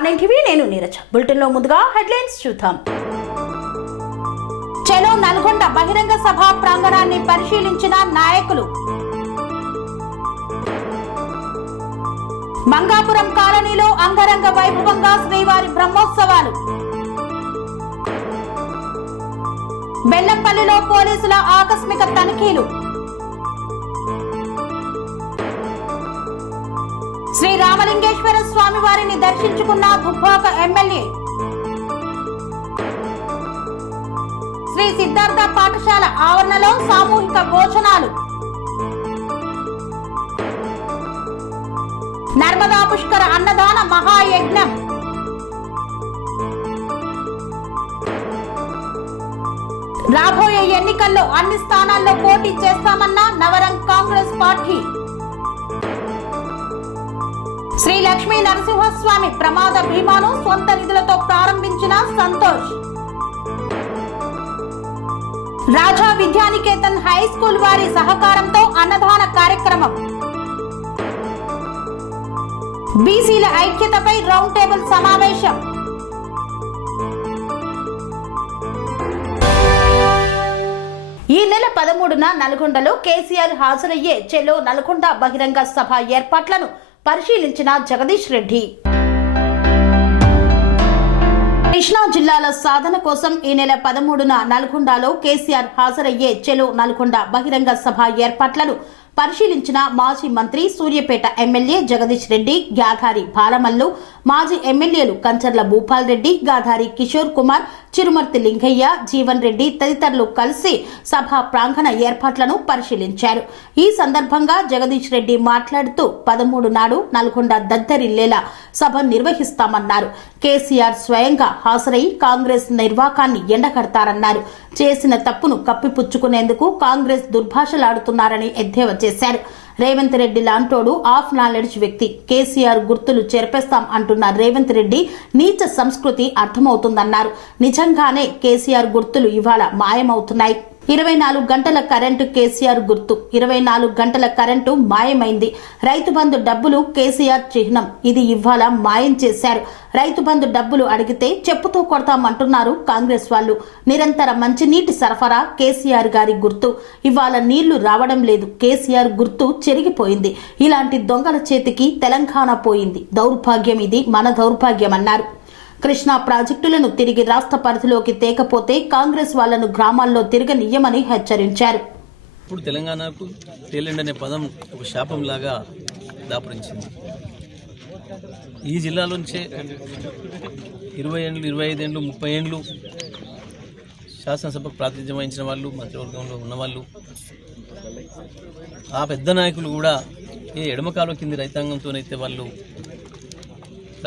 R9 TV నేను Neeraja. Bulletin లో ముందుగా హెడ్లైన్స్ చూద్దాం. చలో నల్గొండ బహిరంగ సభ ప్రాంగణాన్ని పరిశీలించిన నాయకులు. మంగాపురం కాలనీలో అంగరంగ వైభవంగా శ్రీవారి బ్రహ్మోత్సవాలు. బెల్లంపల్లిలో పోలీసుల ఆకస్మిక తనిఖీలు. శ్రీ రామలింగేశ్వర స్వామి వారిని దర్శించుకున్న దుబ్బాక ఎమ్మెల్యే. శ్రీ సిద్ధార్థ పాఠశాల ఆవరణలో సామూహిక భోజనాలు. నర్మదా పుష్కర అన్నదాన మహాయజ్ఞం. రాబోయే ఎన్నికల్లో అన్ని స్థానాల్లో పోటీ చేస్తామన్న నవరంగ్ కాంగ్రెస్ పార్టీ. శ్రీ లక్ష్మీ నరసింహస్వామి ప్రమాద భీమాను సొంత నిధులతో ప్రారంభించిన సంతోష్. రాజా విద్యానికేతన్ హై స్కూల్ వారి సహకారంతో అన్నదాన కార్యక్రమం. బీసీల ఐక్యతపై రౌండ్ టేబుల్ సమావేశం. ఈ నెల 13న నల్గొండలో కేసీఆర్ హాజరయ్యే చెలో నల్గొండ బహిరంగ సభ ఏర్పాట్లను పరిశీలించిన జగదీష్ రెడ్డి. కృష్ణా జిల్లాల సాధన కోసం ఈ నెల 13న నల్గొండలో కేసీఆర్ హాజరయ్యే చెలో నల్గొండ బహిరంగ సభ ఏర్పాట్లను పరిశీలించిన మాజీ మంత్రి సూర్యాపేట ఎమ్మెల్యే జగదీష్ రెడ్డి, గాధారి బాలమల్లు, మాజీ ఎమ్మెల్యేలు కంచర్ల భూపాల్ రెడ్డి, గాధారి కిషోర్ కుమార్, చిరుమర్తి లింగయ్య, జీవన్ రెడ్డి తదితరులు కలిసి సభ ప్రాంగణ ఏర్పాట్లను పరిశీలించారు. ఈ సందర్భంగా జగదీష్ రెడ్డి మాట్లాడుతూ 13 నాడు నల్గొండ దద్దరిల్లేలా సభ నిర్వహిస్తామన్నారు. కేసీఆర్ స్వయంగా హాజరై కాంగ్రెస్ నిర్వాకాన్ని ఎండగడతారన్నారు. చేసిన తప్పును కప్పిపుచ్చుకునేందుకు కాంగ్రెస్ దుర్భాషలాడుతున్నారని ఎద్దేవా చేశారు. రేవంత్ రెడ్డి లాంటోడు ఆఫ్ నాలెడ్జ్ వ్యక్తి. కేసీఆర్ గుర్తులు చెరిపేస్తాం అంటున్న రేవంత్ రెడ్డి నీచ సంస్కృతి అర్థమవుతుందన్నారు. నిజంగానే కేసీఆర్ గుర్తులు ఇవాళ మాయమవుతున్నాయి. 24 గంటల కరెంటు కేసీఆర్ గుర్తు, 24 గంటల కరెంటు మాయమైంది. రైతు బంధు డబ్బులు కేసీఆర్ చిహ్నం, ఇది ఇవాళ మాయం చేశారు. రైతు బంధు డబ్బులు అడిగితే చెప్పుతో కొడతామంటున్నారు కాంగ్రెస్ వాళ్ళు. నిరంతర మంచినీటి సరఫరా కేసీఆర్ గారి గుర్తు, ఇవాళ నీళ్లు రావడం లేదు. కేసీఆర్ గుర్తు చెరిగిపోయింది. ఇలాంటి దొంగల చేతికి తెలంగాణ పోయింది. దౌర్భాగ్యం, ఇది మన దౌర్భాగ్యం అన్నారు. కృష్ణా ప్రాజెక్టులను తిరిగి రాష్ట్ర పరిధిలోకి తేకపోతే కాంగ్రెస్ వాళ్లను గ్రామాల్లో తిరగనియ్యమని హెచ్చరించారు. ఇప్పుడు తెలంగాణకు తేలిండి అనే పదం ఒక శాపంలాగా దాపురించింది. ఈ జిల్లాలోంచే 20 ఏళ్ళు, 25 ఏళ్ళు, 30 ఏళ్ళు శాసనసభకు ప్రాతినిధ్యం వహించిన వాళ్ళు, మంత్రివర్గంలో ఉన్నవాళ్ళు, ఆ పెద్ద నాయకులు కూడా ఏ ఎడమకాలం కింది రైతాంగంతోనైతే వాళ్ళు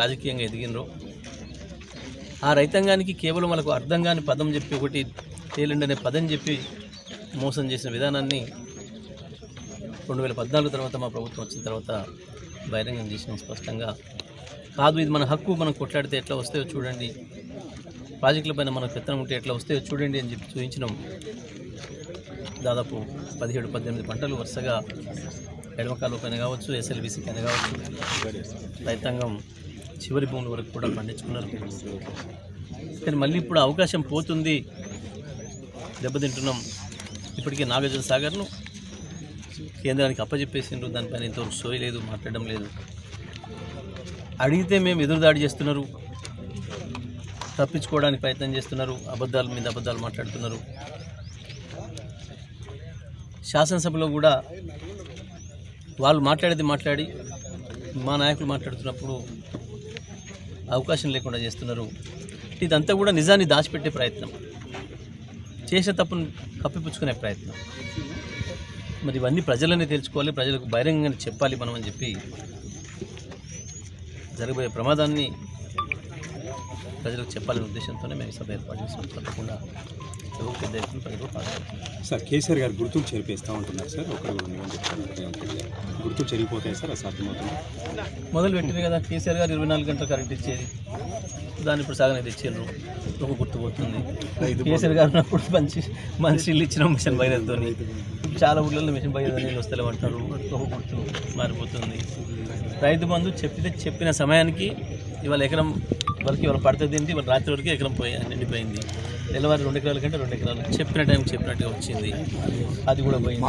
రాజకీయంగా ఎదిగినరో ఆ రైతాంగానికి కేవలం వాళ్ళకు అర్థం కాని పదం చెప్పి ఒకటి తేలిండి అనే పదం చెప్పి మోసం చేసిన విధానాన్ని 2014 తర్వాత మా ప్రభుత్వం వచ్చిన తర్వాత బహిరంగం చేసిన స్పష్టంగా. కాదు, ఇది మన హక్కు, మనం కొట్లాడితే ఎట్లా వస్తాయో చూడండి, ప్రాజెక్టుల పైన మనకు పెత్తనం ఉంటే ఎట్లా వస్తాయో చూడండి అని చెప్పి చూపించినాం. దాదాపు 17-18 పంటలు వరుసగా ఎడమకాలు పైన కావచ్చు, ఎస్ఎల్బీసీ పైన కావచ్చు, రైతాంగం చివరి భూముల వరకు కూడా పండించుకున్నారు. కానీ మళ్ళీ ఇప్పుడు అవకాశం పోతుంది, దెబ్బతింటున్నాం. ఇప్పటికే నాగార్జున సాగర్ను కేంద్రానికి అప్పచెప్పేసిండ్రు, దానిపైన ఇంతవరకు సోయి లేదు, మాట్లాడడం లేదు. అడిగితే మేము ఎదురుదాడి చేస్తున్నారు, తప్పించుకోవడానికి ప్రయత్నం చేస్తున్నారు, అబద్ధాల మీద అబద్ధాలు మాట్లాడుతున్నారు. శాసనసభలో కూడా వాళ్ళు మాట్లాడేది మాట్లాడి మా నాయకులు మాట్లాడుతున్నప్పుడు అవకాశం లేకుండా చేస్తున్నారు. ఇదంతా కూడా నిజాన్ని దాచిపెట్టే ప్రయత్నం, చేసే తప్పును కప్పిపుచ్చుకునే ప్రయత్నం. మరి ఇవన్నీ ప్రజలనే తెలుసుకోవాలి, ప్రజలకు బహిరంగంగా చెప్పాలి మనం అని చెప్పి జరగబోయే ప్రమాదాన్ని ప్రజలకు చెప్పాలనే ఉద్దేశంతోనే మేము సభ ఏర్పాటు చేస్తాం. తప్పకుండా పెద్ద ఎత్తున ప్రజలు పాల్గొంటున్నారు. సార్, కేసీఆర్ గారు గుర్తులు చెరిపేస్తూ ఉంటున్నారు సార్. గుర్తులు చెరిగిపోతాయి సార్, అసాధ్యమవుతుంది. మొదలు పెట్టింది కదా కేసీఆర్ గారు 24 గంటల కరెంట్ ఇచ్చేది, దాన్ని ఇప్పుడు సాగనే తెచ్చారు. ఒక గుర్తు పోతుంది. కేసీఆర్ గారు ఉన్నప్పుడు మంచి ఇల్లు ఇచ్చిన మిషన్ బయలుతో చాలా ఊళ్ళల్లో మిషన్ బయలు నీళ్ళు వస్తలేమంటారు. ఒక గుర్తు మారిపోతుంది. రైతు బంధు చెప్పిన సమయానికి ఇవాళ ఎకరం వరకు ఇవాళ పడుతుంది ఏంటి, ఇవాళ రాత్రి వరకు ఎకరం నిండిపోయింది. తెల్లవారు 2 ఎకరాల కంటే 2 ఎకరాలు చెప్పిన టైంకి చెప్పినట్టుగా వచ్చింది, అది కూడా పోయింది.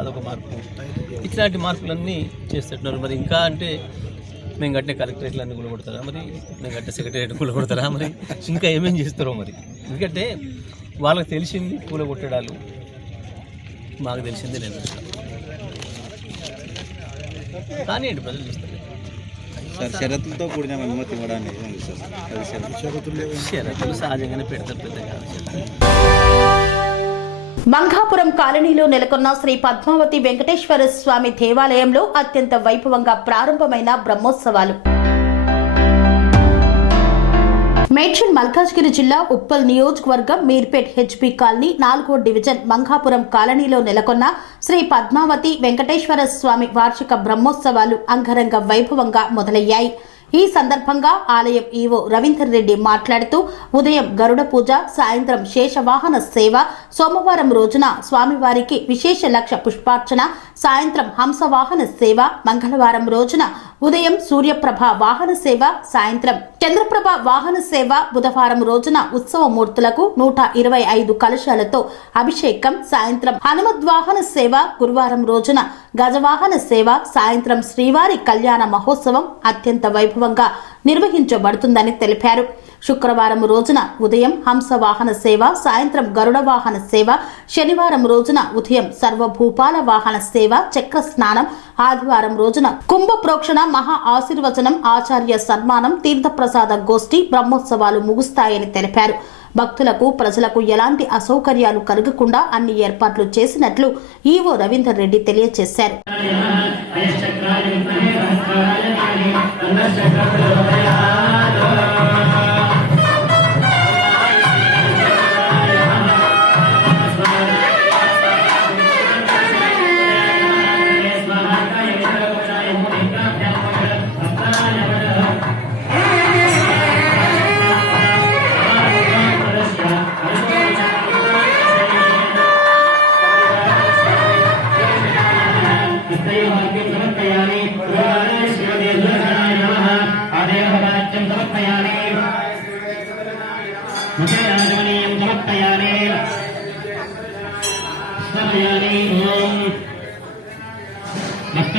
అదొక మార్పు. ఇట్లాంటి మార్పులన్నీ చేస్తున్నారు. మరి ఇంకా అంటే మేము కట్టిన కలెక్టరేట్లు అన్నీ కూడా కొడతారా, మరి మేము కట్టిన సెక్రటరేట్ కూడా కొడతారా, మరి ఇంకా ఏమేం చేస్తారో మరి. ఎందుకంటే వాళ్ళకి తెలిసింది పూల కొట్టడాలు, మాకు తెలిసింది నేను కానీ ఏంటి ప్రజలు చూస్తారు. షరతులతో కూడిన అనుమతి ఇవ్వడానికి షరతులు సహజంగానే పెడతారు, పెద్దగా. మంగాపురం కాలనీలో నెలకొన్న శ్రీ పద్మావతి వెంకటేశ్వర స్వామి దేవాలయంలో అత్యంత వైభవంగా ప్రారంభమైన బ్రహ్మోత్సవాలు. మేడ్చల్ మల్కాజ్గిరి జిల్లా ఉప్పల్ నియోజకవర్గం మీర్పేట్ హెచ్పి కాలనీ 4వ డివిజన్ మంగాపురం కాలనీలో నెలకొన్న శ్రీ పద్మావతి వెంకటేశ్వర స్వామి వార్షిక బ్రహ్మోత్సవాలు అంగరంగ వైభవంగా మొదలయ్యాయి. ఈ సందర్భంగా ఆలయం ఈవో రవీందర్ రెడ్డి మాట్లాడుతూ ఉదయం గరుడ పూజ, సాయంత్రం శేషవాహన సేవ, సోమవారం రోజున స్వామివారికి విశేష లక్ష పుష్పార్చన, సాయంత్రం హంసవాహన సేవ, మంగళవారం రోజున ఉదయం సూర్యప్రభ వాహన సేవ, సాయంత్రం చంద్రప్రభ వాహన సేవ, బుధవారం రోజున ఉత్సవమూర్తులకు 125 కలశాలతో అభిషేకం, సాయంత్రం హనుమద్వాహన సేవ, గురువారం రోజున గజవాహన సేవ, సాయంత్రం శ్రీవారి కళ్యాణ మహోత్సవం అత్యంత వైభవంగా నిర్వహించబడుతుందని తెలిపారు. శుక్రవారం రోజున ఉదయం హంసవాహన సేవ, సాయంత్రం గరుడ వాహన సేవ, శనివారం రోజున ఉదయం సర్వభూపాల వాహన సేవ, చక్ర స్నానం, ఆదివారం రోజున కుంభ ప్రోక్షణ, మహా ఆశీర్వచనం, ఆచార్య సన్మానం, తీర్థప్రసాద గోష్ఠి బ్రహ్మోత్సవాలు ముగుస్తాయని తెలిపారు. భక్తులకు, ప్రజలకు ఎలాంటి అసౌకర్యాలు కలగకుండా అన్ని ఏర్పాట్లు చేసినట్లు ఈవో రవీందర్ రెడ్డి తెలియజేశారు.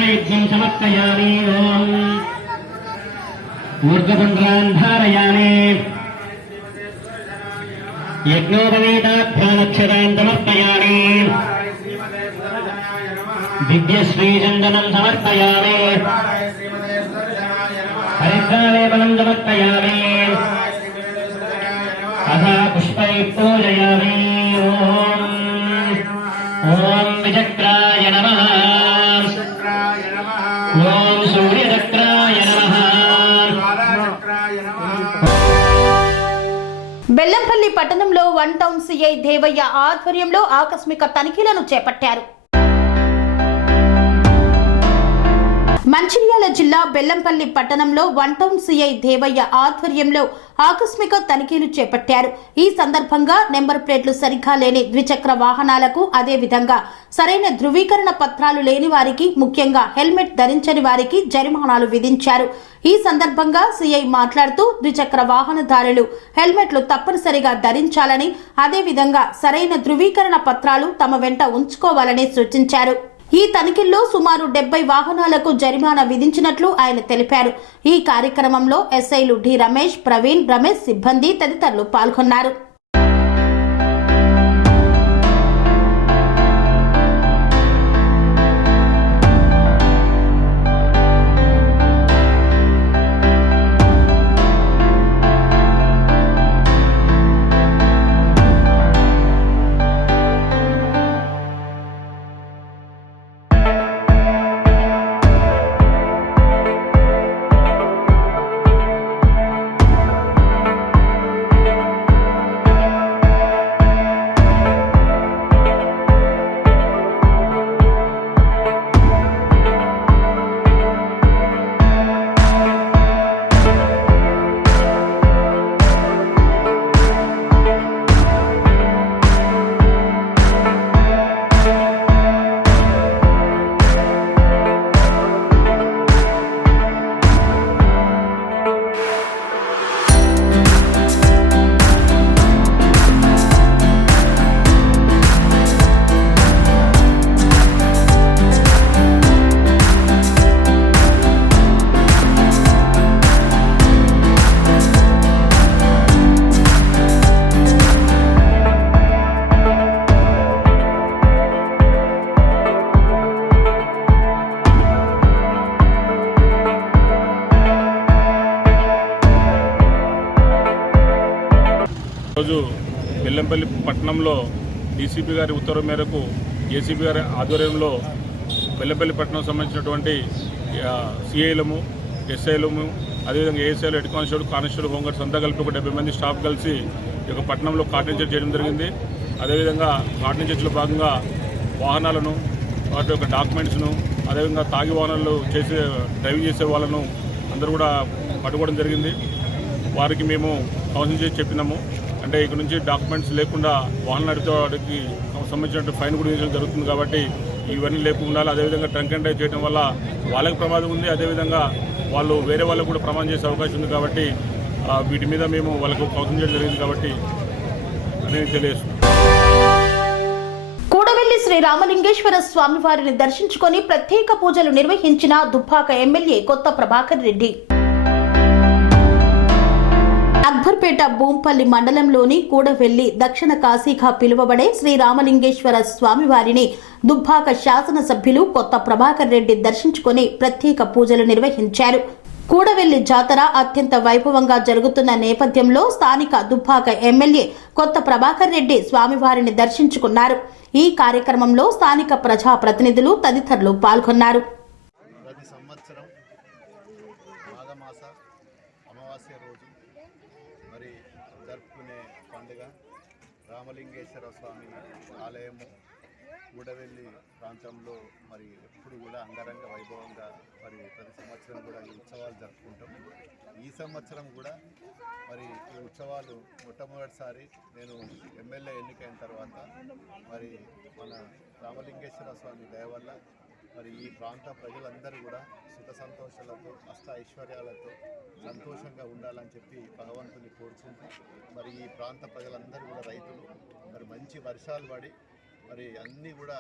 यज्ञं समर्पयामि ओम ऊर्ध्वपुण्ड्रान् धारयामि यज्ञोपवीताभ्यामक्षतान् समर्पयामि दिव्यश्रीचन्दनं समर्पयामि हरिद्रालेपनं समर्पयामि अथा पुष्पैः पूजयामि ओम विचक्राय नमः ओम सूर्यचक्राय नमः। బెల్లంపల్లి పట్టణంలో 1 టౌన్ సిఐ దేవయ్య ఆధ్వర్యంలో ఆకస్మిక తనిఖీలను చేపట్టారు. మంచిర్యాల జిల్లా బెల్లంపల్లి పట్టణంలో 1 టౌన్ సిఐ దేవయ్య ఆధ్వర్యంలో ఆకస్మిక తనిఖీలు చేపట్టారు. ఈ సందర్భంగా నెంబర్ ప్లేట్లు సరిగ్గా లేని ద్విచక్ర వాహనాలకు, అదేవిధంగా సరైన ధృవీకరణ పత్రాలు లేని వారికి, ముఖ్యంగా హెల్మెట్ ధరించని వారికి జరిమానాలు విధించారు. ఈ సందర్భంగా సిఐ మాట్లాడుతూ ద్విచక్ర వాహనదారులు హెల్మెట్లు తప్పనిసరిగా ధరించాలని, అదేవిధంగా సరైన ధృవీకరణ పత్రాలు తమ వెంట ఉంచుకోవాలని సూచించారు. ఈ తనిఖీల్లో సుమారు 70 వాహనాలకు జరిమానా విధించినట్లు ఆయన తెలిపారు. ఈ కార్యక్రమంలో ఎస్ఐలు డి రమేష్, ప్రవీణ్, రమేష్ సిబ్బంది తదితరులు పాల్గొన్నారు. బెల్లంపల్లి పట్టణంలో డీసీపీ గారి ఉత్తర్వు మేరకు ఏసీపీ గారి ఆధ్వర్యంలో బెల్లంపల్లి పట్టణం సంబంధించినటువంటి సిఐలము, ఎస్ఐలము, అదేవిధంగా ఏఎస్ఐలు, హెడ్ కానిస్టేబుల్, హోంగార్డ్స్ అంతా కలిపి ఒక 70 మంది స్టాఫ్ కలిసి ఈ యొక్క పట్టణంలో కార్డినేట్ చేయడం జరిగింది. అదేవిధంగా కార్డినేట్లో భాగంగా వాహనాలను, వాటి యొక్క డాక్యుమెంట్స్ను, అదేవిధంగా తాగి వాహనాలు డ్రైవింగ్ చేసే వాళ్ళను అందరూ కూడా పట్టుకోవడం జరిగింది. వారికి మేము కౌన్సిల్ చేసి చెప్పినాము, అంటే ఇక్కడ నుంచి డాక్యుమెంట్స్ లేకుండా వాహనం నడిపే వాడికి సంబంధించిన ఫైన్ కూడా వేయడం జరుగుతుంది కాబట్టి ఇవన్నీ లేకుండా ఉండాలి. అదేవిధంగా ట్రంక్ అండ్ డ్రైవ్ చేయడం వల్ల వాళ్ళకి ప్రమాదం ఉంది, అదేవిధంగా వాళ్ళు వేరే వాళ్ళకు కూడా ప్రమాదం చేసే అవకాశం ఉంది కాబట్టి వీటి మీద మేము వాళ్ళకు కౌన్సిల్ చేయడం జరిగింది కాబట్టి నేను తెలియజేస్తున్నాను. కూడవెల్లి శ్రీ రామలింగేశ్వర స్వామి వారిని దర్శించుకొని ప్రత్యేక పూజలు నిర్వహించిన దుబ్బాక ఎమ్మెల్యే కొత్త ప్రభాకర్ రెడ్డి. అక్బర్పేట బూంపల్లి మండలంలోని కూడవెల్లి దక్షిణ కాశీగా పిలువబడే శ్రీ రామలింగేశ్వర స్వామివారిని దుబ్బాక శాసనసభ్యులు కొత్త ప్రభాకర్ రెడ్డి దర్శించుకొని ప్రత్యేక పూజలు నిర్వహించారు. కూడవెల్లి జాతర అత్యంత వైభవంగా జరుగుతున్న నేపథ్యంలో స్థానిక దుబ్బాక ఎమ్మెల్యే కొత్త ప్రభాకర్ రెడ్డి స్వామివారిని దర్శించుకున్నారు. ఈ కార్యక్రమంలో స్థానిక ప్రజాప్రతినిధులు తదితరులు పాల్గొన్నారు. ప్రతి సంవత్సరం మాఘమాస అమావాస్య రోజు మరి జరుపుకునే పండుగ రామలింగేశ్వర స్వామి ఆలయము కూడవెల్లి ప్రాంతంలో మరి ఎప్పుడు కూడా అంగరంగ వైభవంగా మరి ప్రతి సంవత్సరం కూడా ఈ ఉత్సవాలు జరుపుకుంటాం. ఈ సంవత్సరం కూడా మరి ఈ ఉత్సవాలు మొట్టమొదటిసారి నేను ఎమ్మెల్యే ఎన్నికైన తర్వాత మరి మన రామలింగేశ్వర స్వామి దయ వల్ల మరి ఈ ప్రాంత ప్రజలందరూ కూడా సుఖ సంతోషాలతో, అష్ట ఐశ్వర్యాలతో సంతోషంగా ఉండాలని చెప్పి భగవంతుని కోరుకుంటూ మరి ఈ ప్రాంత ప్రజలందరూ కూడా రైతులు మరి మంచి వర్షాలు పడి మరి అన్నీ కూడా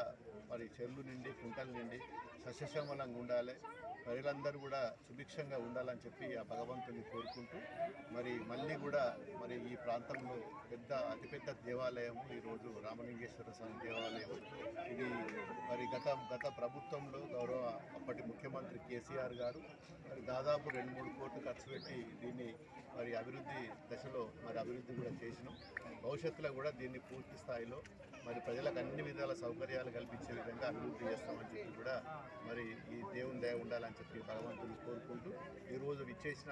మరి చెర్లు నిండి, కుంటలు నిండి సస్యశ్యామలంగా ఉండాలి, ప్రజలందరూ కూడా సుభిక్షంగా ఉండాలని చెప్పి ఆ భగవంతుని కోరుకుంటూ మరి మళ్ళీ కూడా మరి ఈ ప్రాంతంలో అతిపెద్ద దేవాలయం ఈరోజు రామలింగేశ్వర స్వామి దేవాలయం. ఇది మరి గత ప్రభుత్వంలో గౌరవ అప్పటి ముఖ్యమంత్రి కేసీఆర్ గారు మరి దాదాపు 2-3 కోట్లు ఖర్చు పెట్టి దీన్ని మరి అభివృద్ధి దశలో మరి అభివృద్ధి కూడా చేసినాం. భవిష్యత్తులో కూడా దీన్ని పూర్తి స్థాయిలో మరి ప్రజలకు అన్ని విధాల సౌకర్యాలు కల్పించే విధంగా అభివృద్ధి చేస్తామని చెప్పి కూడా మరి ఈ దేవుని దయ ఉండాలని చెప్పి భగవంతుని కోరుకుంటూ ఈరోజు విచ్చేసిన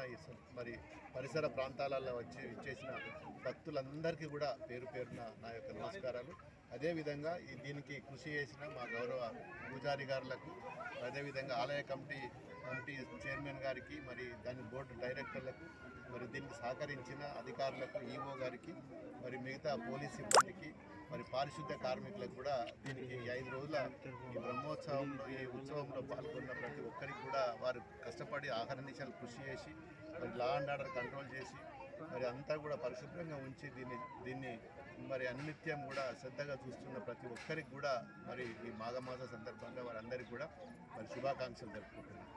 మరి పరిసర ప్రాంతాలలో విచ్చేసిన భక్తులందరికీ కూడా పేరు పేరున నా యొక్క నమస్కారాలు. అదేవిధంగా దీనికి కృషి చేసిన మా గౌరవ పూజారి గారులకు, అదేవిధంగా ఆలయ కమిటీ చైర్మన్ గారికి, మరి దాని బోర్డు డైరెక్టర్లకు, మరి దీనికి సహకరించిన అధికారులకు, ఈఓ గారికి, మరి మిగతా పోలీస్ సిబ్బందికి, మరి పారిశుద్ధ కార్మికులకు కూడా దీనికి 5 రోజుల ఈ బ్రహ్మోత్సవంలో ఈ ఉత్సవంలో పాల్గొన్న ప్రతి ఒక్కరికి కూడా వారు కష్టపడి ఆహర్నిశలు కృషి చేసి మరి లా అండ్ ఆర్డర్ కంట్రోల్ చేసి మరి అంతా కూడా పరిశుభ్రంగా ఉంచి దీన్ని మరి అన్నిత్యం కూడా శ్రద్ధగా చూస్తున్న ప్రతి ఒక్కరికి కూడా మరి ఈ మాఘమాస సందర్భంగా వారందరికీ కూడా మరి శుభాకాంక్షలు జరుపుకుంటున్నాను.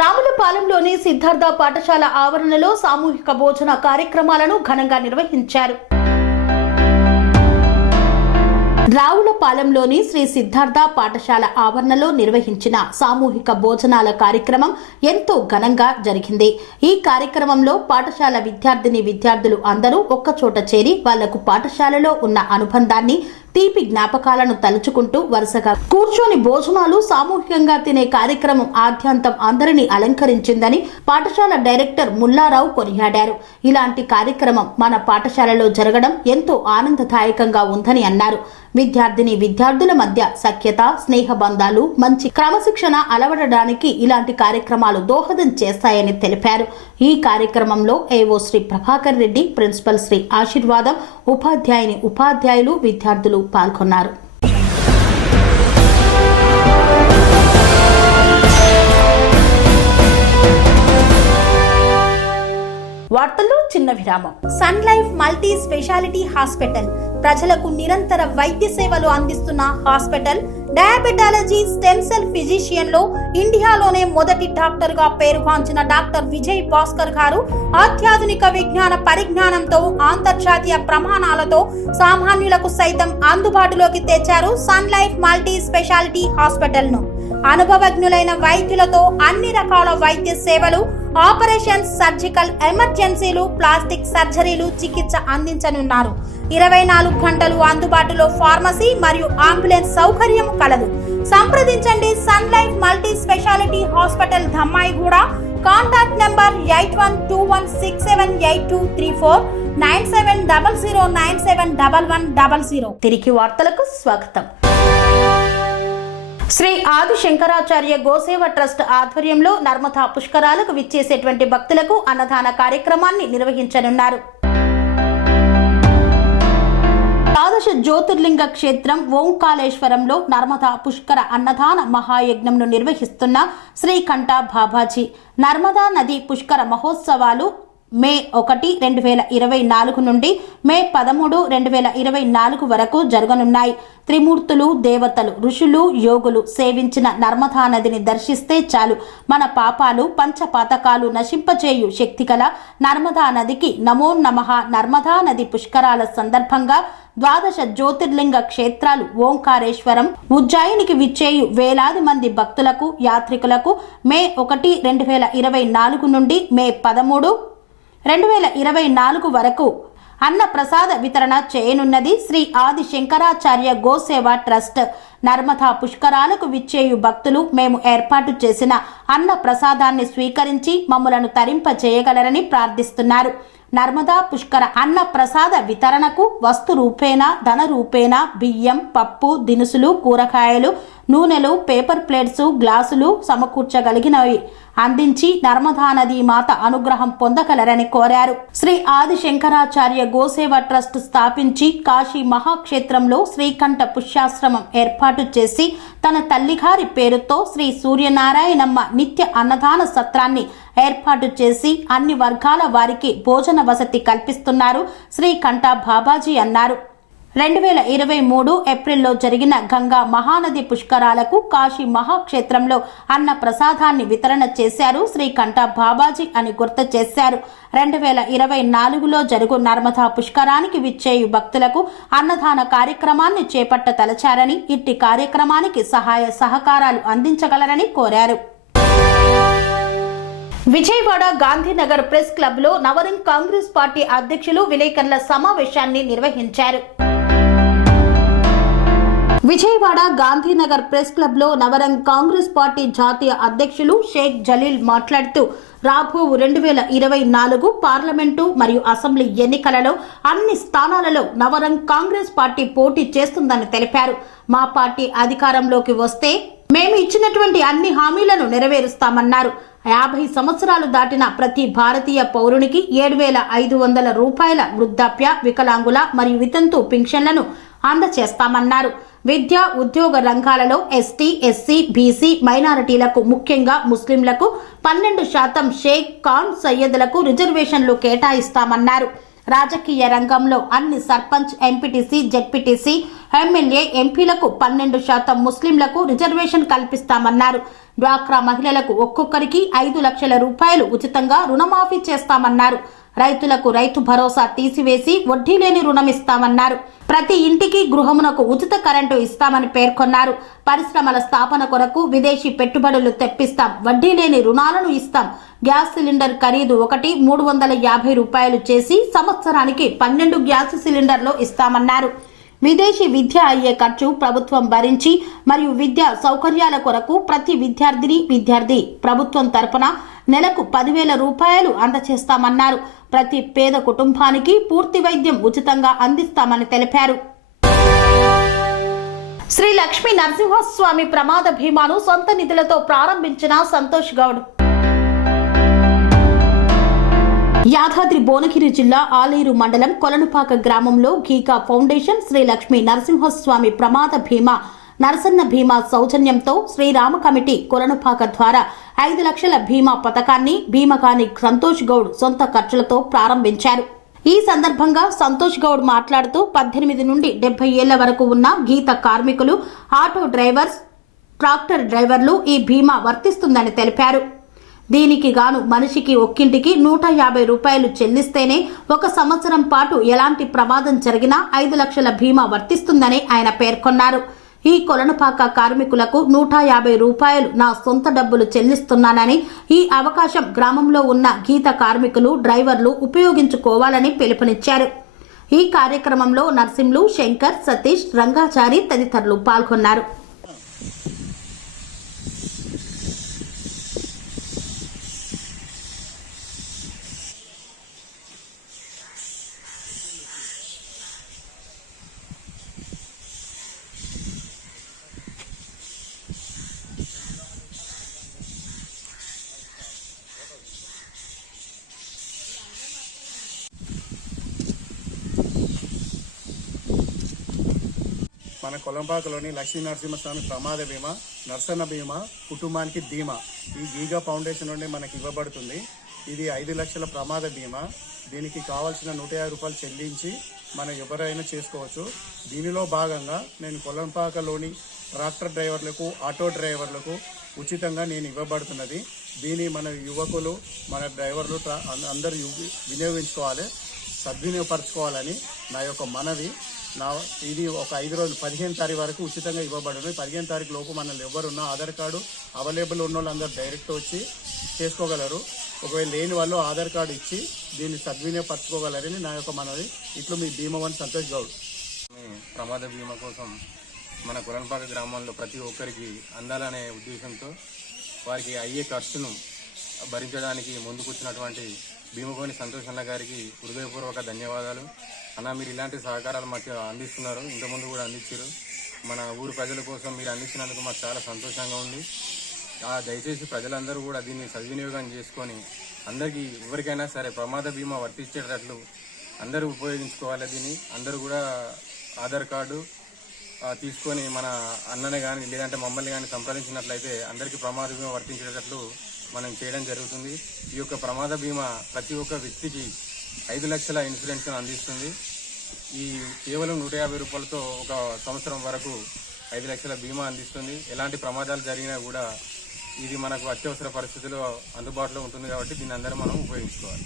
రాములపాలెంలోని సిద్ధార్థ పాఠశాల ఆవరణలో సామూహిక భోజన కార్యక్రమాలను ఘనంగా నిర్వహించారు. రావులపాలెంలోని శ్రీ సిద్ధార్థ పాఠశాల ఆవరణలో నిర్వహించిన సామూహిక భోజనాల కార్యక్రమం ఎంతో ఘనంగా జరిగింది. ఈ కార్యక్రమంలో పాఠశాల విద్యార్థులు అందరూ ఒక్కచోట చేరి వాళ్లకు పాఠశాలలో ఉన్న అనుబంధాన్ని తీపి జ్ఞాపకాలను తలుచుకుంటూ వరుసగా కూర్చొని భోజనాలు సామూహికంగా తినే కార్యక్రమం ఆద్యంతం అందరినీ అలంకరించిందని పాఠశాల డైరెక్టర్ ముల్లారావు కొనియాడారు. ఇలాంటి కార్యక్రమం మన పాఠశాలలో జరగడం ఎంతో ఆనందదాయకంగా ఉందని అన్నారు. విద్యార్థుల మధ్య సఖ్యత, స్నేహబంధాలు, మంచి క్రమశిక్షణ అలవడడానికి ఇలాంటి కార్యక్రమాలు దోహదం చేస్తాయని తెలిపారు. ఈ కార్యక్రమంలో ఏవో శ్రీ ప్రభాకర్ రెడ్డి, ప్రిన్సిపల్ శ్రీ ఆశీర్వాదం, ఉపాధ్యాయులు, విద్యార్థులు పాల్గొన్నారు. వార్తల్లో చిన్న విరామం. Sun Life multi speciality hospital ప్రజలకు నిరంతర వైద్య సేవలు అందిస్తున్న hospital. Diabetology, stem cell physician లో ఇండియాలోనే మొదటి డాక్టర్ గా పేరుగాంచిన డాక్టర్ విజయ్ భాస్కర్ గారు అత్యాధునిక విజ్ఞాన పరిజ్ఞానంతో అంతర్జాతీయ ప్రమాణాలతో సామాన్యులకు సైతం అందుబాటులోకి తెచ్చారు Sun Life multi speciality hospital ను. అనుభవజ్ఞులైన వైద్యులతో అన్ని రకాల వైద్య సేవలు, ఆపరేషన్స్, సర్జికల్ ఎమర్జెన్సీలు, ప్లాస్టిక్ సర్జరీలు, చికిత్స అందించనున్నారు. 24 గంటలు అందుబాటులో ఫార్మసీ మరియు అంబులెన్స్ సౌకర్యం కలదు. సంప్రదించండి Sun Life multi speciality hospital, Dhammaiguda. Contact number 8121678234, 9700971100. తిరిగి వార్తలకు స్వాగతం. శ్రీ ఆది శంకరాచార్య గోసేవ ట్రస్ట్ ఆధ్వర్యంలో నర్మదా పుష్కరాలకు విచ్చేసేటువంటి భక్తులకు అన్నదాన కార్యక్రమాన్ని నిర్వహించనున్నారు. ద్వాదశ జ్యోతిర్లింగ క్షేత్రం ఓంకాళేశ్వరంలో నర్మదా పుష్కర అన్నదాన మహాయజ్ఞంను నిర్వహిస్తున్న శ్రీకంఠ బాబాజీ నర్మదా నది పుష్కర మహోత్సవాలు మే 1, 2024 నుండి మే 13, 2024 వరకు జరగనున్నాయి. త్రిమూర్తులు, దేవతలు, ఋషులు, యోగులు సేవించిన నర్మదా నదిని దర్శిస్తే చాలు మన పాపాలు, పంచపాతకాలు నశింపచేయు శక్తిగల నర్మదా నదికి నమో నమః. నర్మదా నది పుష్కరాల సందర్భంగా ద్వాదశ జ్యోతిర్లింగ క్షేత్రాలు ఓంకారేశ్వరం, ఉజ్జయినికి విచ్చేయు వేలాది మంది భక్తులకు, యాత్రికులకు మే 1, 2024 నుండి మే 13, 2024 వరకు అన్న ప్రసాద వితరణ చేయనున్నది శ్రీ ఆది శంకరాచార్య గోసేవ ట్రస్ట్. నర్మదా పుష్కరాలకు విచ్చేయు భక్తులు మేము ఏర్పాటు చేసిన అన్న ప్రసాదాన్ని స్వీకరించి మమ్ములను తరింప చేయగలరని ప్రార్థిస్తున్నారు. నర్మదా పుష్కర అన్న ప్రసాద వితరణకు వస్తు రూపేణ, ధన రూపేణ బియ్యం, పప్పు దినుసులు, కూరగాయలు, నూనెలు, పేపర్ ప్లేట్స్, గ్లాసులు సమకూర్చగలిగినవి అందించి నర్మదా నది మాత అనుగ్రహం పొందగలరని కోరారు. శ్రీ ఆది శంకరాచార్య గోసేవ ట్రస్ట్ స్థాపించి కాశీ మహాక్షేత్రంలో శ్రీకంఠ పుష్యాశ్రమం ఏర్పాటు చేసి తన తల్లిగారి పేరుతో శ్రీ సూర్యనారాయణమ్మ నిత్య అన్నదాన సత్రాన్ని ఏర్పాటు చేసి అన్ని వర్గాల వారికి భోజన వసతి కల్పిస్తున్నారు శ్రీకంఠ బాబాజీ అన్నారు. 2023 ఏప్రిల్లో జరిగిన గంగా మహానది పుష్కరాలకు కాశీ మహాక్షేత్రంలో అన్న ప్రసాదాన్ని వితరణ చేశారు శ్రీకంఠ బాబాజీ అని గుర్తు చేశారు. 2024లో జరుగు నర్మదా పుష్కరానికి విచ్చేయు భక్తులకు అన్నదాన కార్యక్రమాన్ని చేపట్టతలచారని, ఇట్టి కార్యక్రమానికి సహాయ సహకారాలు అందించగలరని కోరారు. విజయవాడ గాంధీనగర్ ప్రెస్ క్లబ్ లో నవరంగ్ కాంగ్రెస్ పార్టీ అధ్యక్షులు విలేకరుల సమావేశాన్ని నిర్వహించారు. విజయవాడ గాంధీనగర్ ప్రెస్ క్లబ్ లో నవరంగ్ కాంగ్రెస్ పార్టీ జాతీయ అధ్యక్షులు షేక్ జలీల్ మాట్లాడుతూ రాబో 2024 పార్లమెంటు మరియు అసెంబ్లీ ఎన్నికలలో అన్ని స్థానాలలో నవరంగ్ కాంగ్రెస్ పార్టీ పోటీ చేస్తుందని తెలిపారు. మా పార్టీ అధికారంలోకి వస్తే మేము ఇచ్చినటువంటి అన్ని హామీలను నెరవేరుస్తామన్నారు. 50 సంవత్సరాలు దాటిన ప్రతి భారతీయ పౌరునికి 7,500 రూపాయల వృద్ధాప్య, వికలాంగుల మరియు వితంతు పింఛన్లను అందజేస్తామన్నారు. విద్య, ఉద్యోగ రంగాలలో ఎస్టీ, ఎస్సీ, బీసీ, మైనారిటీలకు ముఖ్యంగా ముస్లింలకు 12% షేక్ ఖాన్ సయ్యద్లకు రిజర్వేషన్లు కేటాయిస్తామన్నారు. రాజకీయ రంగంలో అన్ని సర్పంచ్, ఎంపీటీసీ, జెడ్పీటీసీ, ఎమ్మెల్యే, ఎంపీలకు 12% ముస్లింలకు రిజర్వేషన్ కల్పిస్తామన్నారు. డ్వాక్రా మహిళలకు ఒక్కొక్కరికి 5 లక్షల రూపాయలు ఉచితంగా రుణమాఫీ చేస్తామన్నారు. రైతులకు రైతు భరోసా తీసివేసి వడ్డీ లేని రుణం ఇస్తామన్నారు. ప్రతి ఇంటికి గృహమునకు ఉచిత కరెంటు ఇస్తామని పేర్కొన్నారు. పరిశ్రమల స్థాపన కొరకు విదేశీ పెట్టుబడులు తెప్పిస్తాం, వడ్డీ లేని రుణాలను ఇస్తాం. గ్యాస్ సిలిండర్ ఖరీదు ఒకటి 350 రూపాయలు చేసి సంవత్సరానికి 12 గ్యాస్ సిలిండర్లు ఇస్తామన్నారు. విదేశీ విద్య అయ్యే ఖర్చు ప్రభుత్వం భరించి మరియు విద్యా సౌకర్యాల కొరకు ప్రతి విద్యార్థి ప్రభుత్వం తరపున నెలకు 10,000 రూపాయలు అందజేస్తామన్నారు. ప్రతి పేద కుటుంబానికి పూర్తి వైద్యం ఉచితంగా అందిస్తామని తెలిపారు. శ్రీ లక్ష్మీ నరసింహస్వామి ప్రమాద భీమాను సొంత నిధులతో ప్రారంభించిన సంతోష్ గౌడ్. యాదాద్రి భువనగిరి జిల్లా ఆలేరు మండలం కొలనుపాక గ్రామంలో గీకా ఫౌండేషన్ శ్రీ లక్ష్మీ నరసింహస్వామి ప్రమాద భీమా నరసన్న భీమా సౌజన్యంతో శ్రీరామ కమిటీ కొలనుపాక ద్వారా 5 లక్షల భీమా పథకాన్ని భీమకాని సంతోష్ గౌడ్ సొంత ఖర్చులతో ప్రారంభించారు. ఈ సందర్భంగా సంతోష్ గౌడ్ మాట్లాడుతూ 18 నుండి 70 ఏళ్ల వరకు ఉన్న గీత కార్మికులు, ఆటో డ్రైవర్స్, ట్రాక్టర్ డ్రైవర్లు ఈ భీమా వర్తిస్తుందని తెలిపారు. దీనికి గాను మనిషికి ఒక్కింటికి 150 రూపాయలు చెల్లిస్తేనే 1 సంవత్సరం పాటు ఎలాంటి ప్రమాదం జరిగినా 5 లక్షల భీమా వర్తిస్తుందని ఆయన పేర్కొన్నారు. ఈ కొలనుపాక కార్మికులకు 150 రూపాయలు నా సొంత డబ్బులు చెల్లిస్తున్నానని, ఈ అవకాశం గ్రామంలో ఉన్న గీత కార్మికులు, డ్రైవర్లు ఉపయోగించుకోవాలని పిలుపునిచ్చారు. ఈ కార్యక్రమంలో నర్సింలు, శంకర్, సతీష్, రంగాచారి తదితరులు పాల్గొన్నారు. మన కొలంపాకలోని లక్ష్మీ నరసింహస్వామి ప్రమాద బీమా, నర్సన్న బీమా, కుటుంబానికి ధీమా ఈ గీగా ఫౌండేషన్ నుండి మనకి ఇవ్వబడుతుంది. ఇది 5 లక్షల ప్రమాద బీమా. దీనికి కావాల్సిన 150 రూపాయలు చెల్లించి మనం ఎవరైనా చేసుకోవచ్చు. దీనిలో భాగంగా నేను కొలంపాకలోని ట్రాక్టర్ డ్రైవర్లకు, ఆటో డ్రైవర్లకు ఉచితంగా నేను ఇవ్వబడుతున్నది. దీన్ని మన యువకులు, మన డ్రైవర్లు అందరూ వినియోగించుకోవాలి, సద్వినియోగపరచుకోవాలని నా యొక్క మనవి. ఇది ఒక 5 రోజులు 15 తారీఖు వరకు ఉచితంగా ఇవ్వబడుతుంది. 15 తారీఖు లోపు మనల్ని ఎవరున్నా ఆధార్ కార్డు అవైలబుల్ ఉన్న వాళ్ళందరూ డైరెక్ట్ వచ్చి చేసుకోగలరు. ఒకవేళ లేని వాళ్ళు ఆధార్ కార్డు ఇచ్చి దీన్ని సద్వినియోగపరచుకోగలరని నా యొక్క మనవి. ఇట్లు మీ భీమవన్ సంతోష్ గౌడ్. ప్రమాద బీమా కోసం మన కొలనుపాక గ్రామంలో ప్రతి ఒక్కరికి అందాలనే ఉద్దేశంతో వారికి అయ్యే ఖర్చును భరించడానికి ముందుకొచ్చినటువంటి భీమకోని సంతోష్ అన్న గారికి హృదయపూర్వక ధన్యవాదాలు. అన్న, మీరు ఇలాంటి సహకారాలు మాకు అందిస్తున్నారు, ఇంతకుముందు కూడా అందించారు. మన ఊరు ప్రజల కోసం మీరు అందించినందుకు మాకు చాలా సంతోషంగా ఉంది. దయచేసి ప్రజలందరూ కూడా దీన్ని సద్వినియోగం చేసుకొని అందరికీ ఎవరికైనా సరే ప్రమాద బీమా వర్తించేటట్లు అందరూ ఉపయోగించుకోవాలి. దీన్ని అందరూ కూడా ఆధార్ కార్డు తీసుకొని మన అన్ననే కానీ లేదంటే మమ్మల్ని కానీ సంప్రదించినట్లయితే అందరికీ ప్రమాద బీమా వర్తించేటట్లు మనం చేయడం జరుగుతుంది. ఈ యొక్క ప్రమాద బీమా ప్రతి ఒక్క వ్యక్తికి 5 లక్షల ఇన్సూరెన్స్ అందిస్తుంది. ఈ కేవలం 150 రూపాయలతో 1 సంవత్సరం వరకు 5 లక్షల బీమా అందిస్తుంది. ఎలాంటి ప్రమాదాలు జరిగినా కూడా ఇది మనకు అత్యవసర పరిస్థితుల్లో అందుబాటులో ఉంటుంది కాబట్టి దీన్ని అందరూ మనం ఉపయోగించుకోవాలి.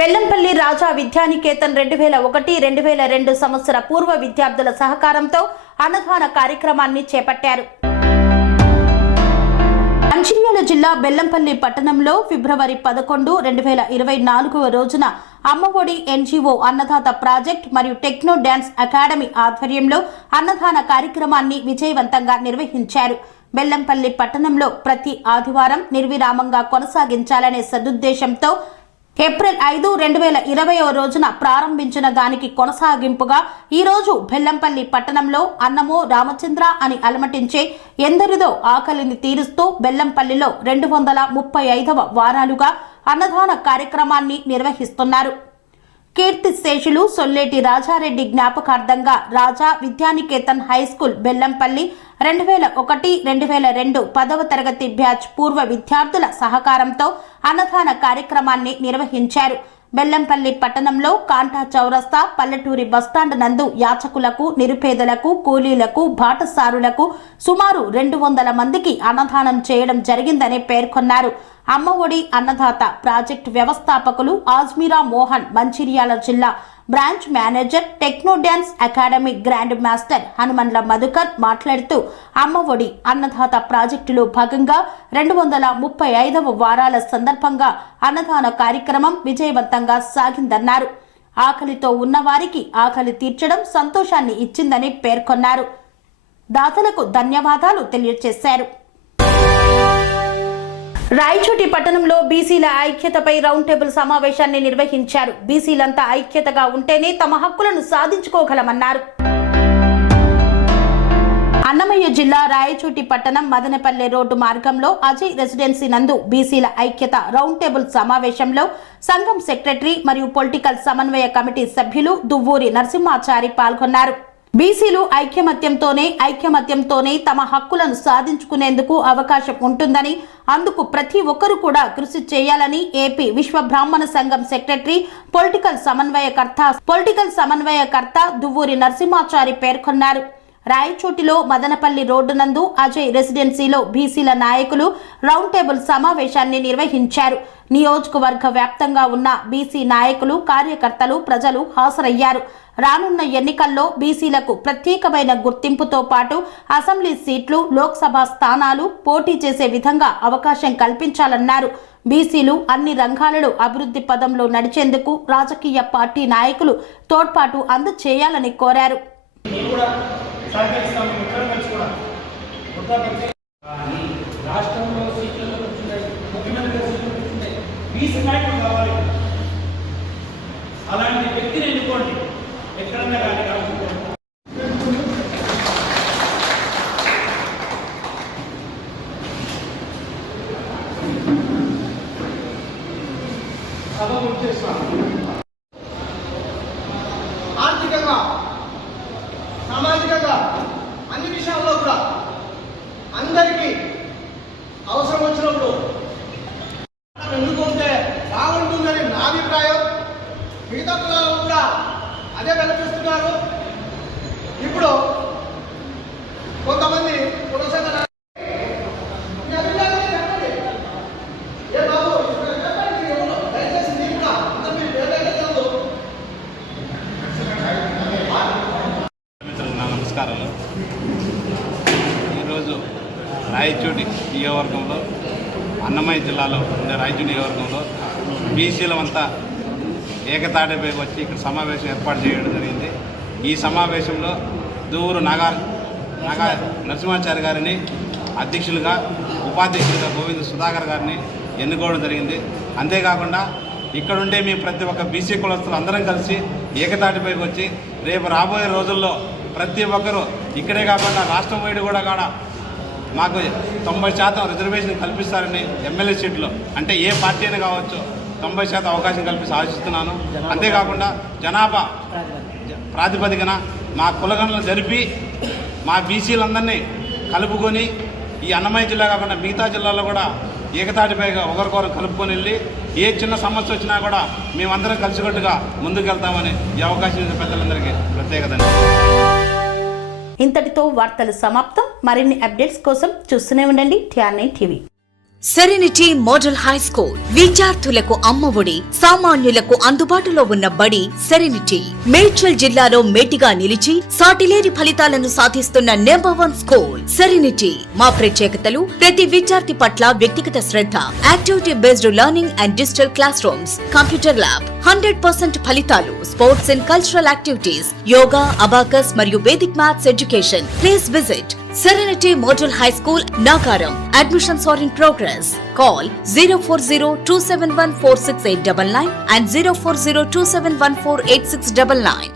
బెల్లంపల్లి రాజా విద్యానికేతన్ 2001-2002 సంవత్సర పూర్వ విద్యార్థుల సహకారంతో అన్నదాన కార్యక్రమాన్ని చేపట్టారు. మంచిర్యాల జిల్లా బెల్లంపల్లి పట్టణంలో ఫిబ్రవరి 11, 2024 రోజున అమ్మఒడి ఎన్జీఓ అన్నదాత ప్రాజెక్ట్ మరియు టెక్నో డ్యాన్స్ అకాడమీ ఆధ్వర్యంలో అన్నదాన కార్యక్రమాన్ని విజయవంతంగా నిర్వహించారు. బెల్లంపల్లి పట్టణంలో ప్రతి ఆదివారం నిర్విరామంగా కొనసాగించాలనే సదుద్దేశంతో ఏప్రిల్ 5, 2020 రోజున ప్రారంభించిన దానికి కొనసాగింపుగా ఈ రోజు బెల్లంపల్లి పట్టణంలో అన్నమో రామచంద్ర అని అలమటించే ఎందరిదో ఆకలిని తీరుస్తూ బెల్లంపల్లిలో 235వ వారాలుగా అన్నదాన కార్యక్రమాన్ని నిర్వహిస్తున్నారు. కీర్తిశేషులు సొల్లేటి రాజారెడ్డి జ్ఞాపకార్థంగా రాజా విద్యానికేతన్ హైస్కూల్ బెల్లంపల్లి 2001-2002 10వ తరగతి బ్యాచ్ పూర్వ విద్యార్థుల సహకారంతో అన్నదాన కార్యక్రమాన్ని నిర్వహించారు. బెల్లంపల్లి పట్టణంలో కాంటా చౌరస్తా, పల్లెటూరి బస్టాండ్ నందు యాచకులకు, నిరుపేదలకు, కూలీలకు, బాటసారులకు సుమారు 200 మందికి అన్నదానం చేయడం జరిగిందని పేర్కొన్నారు. అమ్మఒడి అన్నదాత ప్రాజెక్టు వ్యవస్థాపకులు ఆజ్మీరా మోహన్, మంచిర్యాల జిల్లా branch manager, techno dance academy grand master Hanumandla Madhukar మాట్లాడుతూ అమ్మఒడి అన్నదాత ప్రాజెక్టులో భాగంగా 235వ వారాల సందర్భంగా అన్నదాన కార్యక్రమం విజయవంతంగా సాగిందన్నారు. ఆకలితో ఉన్నవారికి ఆకలి తీర్చడం సంతోషాన్ని ఇచ్చిందని పేర్కొన్నారు. దాతలకు ధన్యవాదాలు తెలియజేశారు. రాయచోటి పట్టణంలో బీసీల ఐక్యతపై రౌండ్ టేబుల్ సమావేశాన్ని నిర్వహించారు. బీసీలంతా ఐక్యతగా ఉంటేనే తమ హక్కులను సాధించుకోగలమన్నారు. అన్నమయ్య జిల్లా రాయచోటి పట్టణం మదనపల్లె రోడ్డు మార్గంలో అజయ్ రెసిడెన్సీ నందు బీసీల ఐక్యత రౌండ్ టేబుల్ సమావేశంలో సంఘం సెక్రటరీ మరియు పొలిటికల్ సమన్వయ కమిటీ సభ్యులు దువ్వూరి నరసింహాచారి పాల్గొన్నారు. బీసీలు ఐక్యమత్యంతోనే తమ హక్కులను సాధించుకునేందుకు అవకాశం ఉంటుందని, అందుకు ప్రతి ఒక్కరూ కూడా కృషి చేయాలని ఏపీ విశ్వ బ్రాహ్మణ సంఘం సెక్రటరీ పొలిటికల్ సమన్వయకర్త దువ్వూరి నరసింహాచారి పేర్కొన్నారు. రాయచోటిలో మదనపల్లి రోడ్డు నందు అజయ్ రెసిడెన్సీలో బీసీల నాయకులు రౌండ్ టేబుల్ సమావేశాన్ని నిర్వహించారు. నియోజకవర్గ వ్యాప్తంగా ఉన్న బీసీ నాయకులు, కార్యకర్తలు, ప్రజలు హాజరయ్యారు. రానున్న ఎన్నికల్లో బీసీలకు ప్రత్యేకమైన గుర్తింపుతో పాటు అసెంబ్లీ సీట్లు, లోక్సభ స్థానాలు పోటీ చేసే విధంగా అవకాశం కల్పించాలన్నారు. బీసీలు అన్ని రంగాలలో అభివృద్ధి పదంలో నడిచేందుకు రాజకీయ పార్టీ నాయకులు తోడ్పాటు అందజేయాలని కోరారు. రాష్ట్రంలో సీట్లలో కూర్చున్నాయి, ముఖ్యమంత్రి సీట్లు కూర్చున్నాయి, బీసీ నాయకులు కావాలి. అలాంటి వ్యక్తిని ఎన్నుకోండి, ఎక్కడన్నా కానీ సభ వచ్చేస్తాను. ఆర్థికంగా, సామాజికంగా అన్ని విషయాల్లో కూడా అందరికీ అవసరం వచ్చినప్పుడు ఎన్నుకుంటే బాగుంటుందని నా అభిప్రాయం. మిగతా కులాలు కూడా అదే వెలిపిస్తున్నారు. ఇప్పుడు కొంతమంది కుల సంఘ నమస్కారాలు. ఈరోజు రాయచోటి నియోజకవర్గంలో, అన్నమయ్య జిల్లాలో ఉండే రాయచోటి నియోజకవర్గంలో బీసీలమంతా ఏకతాటిపై వచ్చి ఇక్కడ సమావేశం ఏర్పాటు చేయడం జరిగింది. ఈ సమావేశంలో దూరు నాగా నరసింహాచారి గారిని అధ్యక్షులుగా, ఉపాధ్యక్షులుగా గోవింద సుధాకర్ గారిని ఎన్నుకోవడం జరిగింది. అంతేకాకుండా ఇక్కడుండే మేము ప్రతి ఒక్క బీసీ కులస్తులు అందరం కలిసి ఏకతాటిపైకి వచ్చి రేపు రాబోయే రోజుల్లో ప్రతి ఒక్కరూ ఇక్కడే కాకుండా రాష్ట్రం వైడ్ కూడా మాకు 90% రిజర్వేషన్ కల్పిస్తారని ఎమ్మెల్యే సీట్లో, అంటే ఏ పార్టీ అయినా కావచ్చు, 90% అవకాశం కల్పిస్తూ ఆశిస్తున్నాను. అంతేకాకుండా జనాభా ప్రాతిపదికన మా కులగణనలు జరిపి మా బీసీలందరినీ కలుపుకొని ఈ అన్నమయ్య జిల్లా కాకుండా మిగతా జిల్లాల్లో కూడా ఏకతాటిపైగా ఒకరికొకరు కలుపుకొని వెళ్ళి ఏ చిన్న సమస్య వచ్చినా కూడా మేమందరం కలిసికట్టుగా ముందుకెళ్తామని ఈ అవకాశం ఇచ్చిన పెద్దలందరికీ ప్రత్యేకత. ఇంతటితో వార్తలు సమాప్తం. మరిన్ని అప్డేట్స్ కోసం చూస్తూనే ఉండండి TR9 TV. Serenity model high school విద్యార్థులకు అమ్మఒడి, సామాన్యులకు అందుబాటులో ఉన్న బడి సెరెనిటీ. మేడ్చల్ జిల్లాలో మేటిగా నిలిచి సాటిలేని ఫలితాలను సాధిస్తున్న #1 స్కూల్ సెరెనిటీ. మా ప్రత్యేకతలు ప్రతి విద్యార్థి పట్ల వ్యక్తిగత శ్రద్ధ, activity based learning and digital classrooms, computer lab, 100% ఫలితాలు, sports and cultural activities, yoga, abacus మరియు Vedic maths education. Please visit Serenity Model High School, Nagaram. Admissions are in progress. Call 040-271-46899 and 040-271-48699.